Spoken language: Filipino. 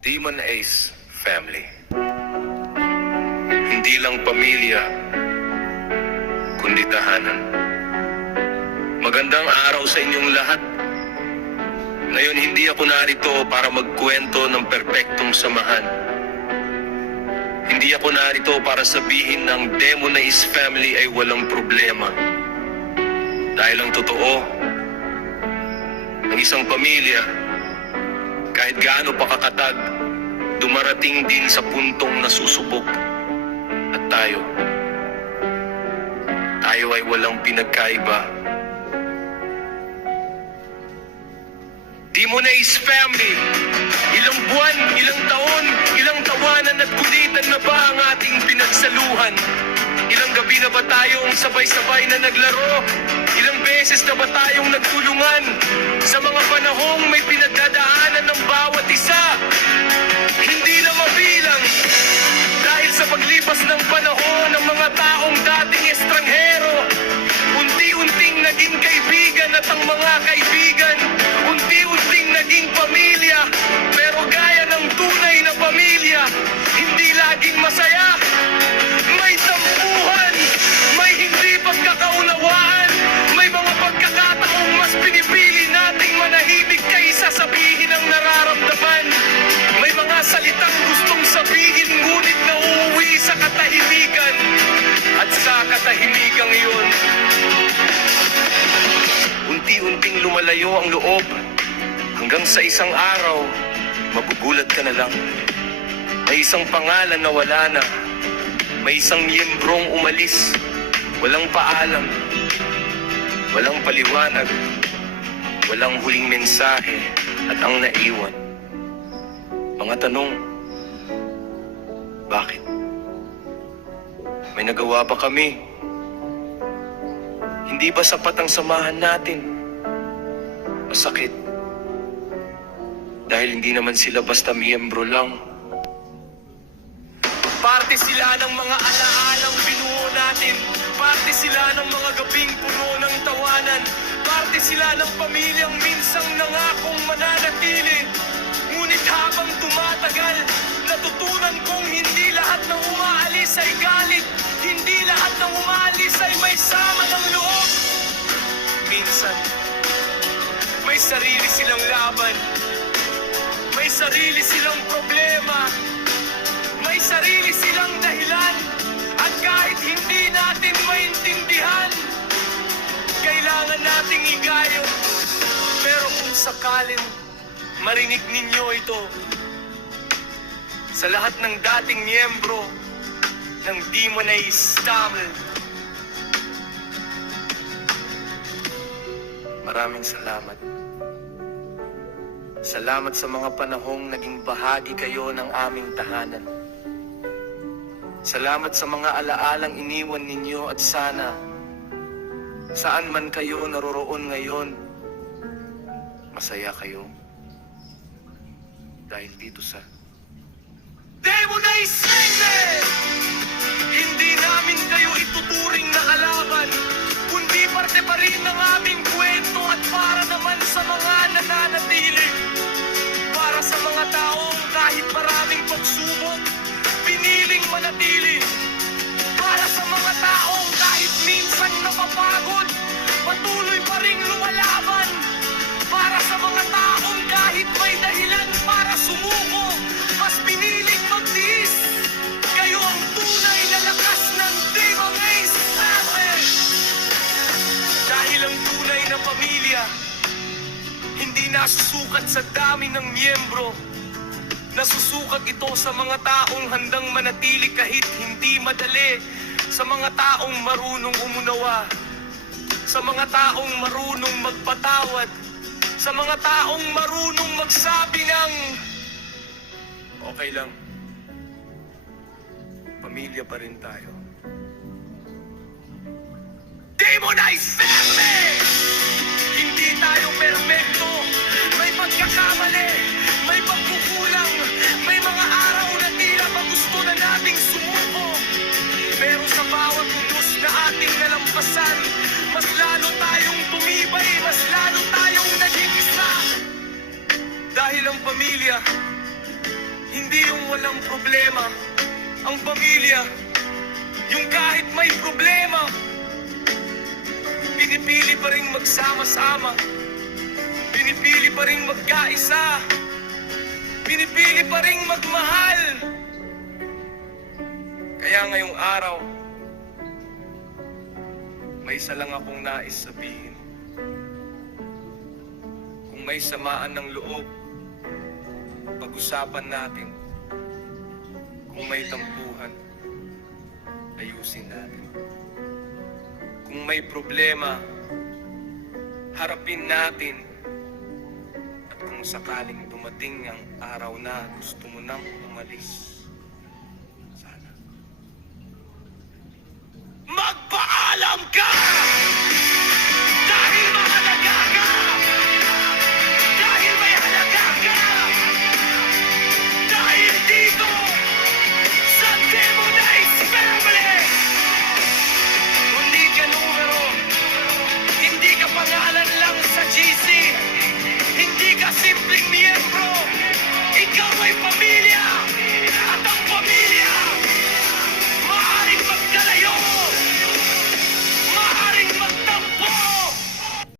Demon Ace Family. Hindi lang pamilya, kundi tahanan. Magandang araw sa inyong lahat. Ngayon hindi ako narito para magkwento ng perpektong samahan. Hindi ako narito para sabihin ng Demon Ace Family ay walang problema. Dahil ang totoo, ng isang pamilya, kahit gaano pa kakatag, dumarating din sa puntong nasusubok. At tayo ay walang pinagkaiba. Demon Ace Family, ilang buwan, ilang taon, ilang tawanan at kulitan na ba ang ating pinagsaluhan? Ilang gabi na ba tayong sabay-sabay na naglaro? Ilang beses na ba tayong nagtulungan? Sa mga panahong may pinagdadaanan ng bawat isa, hindi na mabilang. Dahil sa paglipas ng panahon ng mga taong dating estranghero, unti-unting naging kaibigan at ang mga kaibigan, unti-unting naging pamilya. Pero gaya ng tunay na pamilya, hindi laging masaya. May tampuhan, may hindi pagkakaunawaan, may mga pagkakataong mas pinipili nating manahimik kaysa sabihin ang nararamdaman. May mga salitang gustong sabihin ngunit nauuwi sa katahimikan. At sa katahimikan iyon, unti-unting lumalayo ang loob hanggang sa isang araw, magugulat ka na lang. May isang pangalan na wala na. May isang miyembrong umalis. Walang paalam. Walang paliwanag. Walang huling mensahe. At ang naiwan, mga tanong, bakit? May nagawa ba kami? Hindi ba sapat ang samahan natin? Masakit. Dahil hindi naman sila basta miyembro lang. Parte sila ng mga alaalang binuo natin. Parte sila ng mga gabing puno ng tawanan. Parte sila ng pamilyang minsang nangakong mananatili. Ngunit habang tumatagal, natutunan kong hindi lahat ng umaalis ay galit. Hindi lahat ng umaalis ay may sama ng loob. Minsan, may sarili silang laban. May sarili silang problema. May sarili silang dahilan. At kahit hindi natin maintindihan, kailangan nating igayo. Pero kung sakaling marinig ninyo ito, sa lahat ng dating miyembro ng Demon Ace Family, maraming salamat. Salamat sa mga panahong naging bahagi kayo ng aming tahanan. Salamat sa mga alaalang iniwan ninyo at sana, saan man kayo naroroon ngayon, masaya kayo. Dahil dito sa Demon Ace Family, hindi namin kayo ituturing na kalaban, kundi parte pa rin ng aming kwento at para naman sa mga nananatili. Para sa mga taong kahit maraming pagsubok, piniling manatili. Para sa mga taong kahit minsan napapagod, patuloy pa rin lumalaban. Para sa mga taong kahit may dahilan para sumuko, mas piniling magtiis. Kayo ang tunay na lakas ng Demon Ace Family. Dahil ang tunay na pamilya, hindi nasusukat sa dami ng miyembro. Nasusukat ito sa mga taong handang manatili kahit hindi madali. Sa mga taong marunong umunawa. Sa mga taong marunong magpatawad. Sa mga taong marunong magsabi ng okay lang, pamilya pa rin tayo. Demon Ace Family! Hindi tayo perfecto. May pagkakamali, may pagkukulang, may mga araw na tila ba gusto na nating sumuko. Pero sa bawat utos na ating nalampasan, mas lalo tayong tumibay, mas lalo tayong naging isa. Dahil ang pamilya, walang problema ang pamilya, yung kahit may problema, pinipili pa rin magsama-sama, pinipili pa rin magkaisa, pinipili pa rin magmahal. Kaya ngayong araw, may isa lang akong nais sabihin. Kung may samaan ng loob, pag-usapan natin. Kung may tampuhan, ayusin natin. Kung may problema, harapin natin. At kung sakaling dumating ang araw na gusto mo nang umalis, sana magpaalam ka!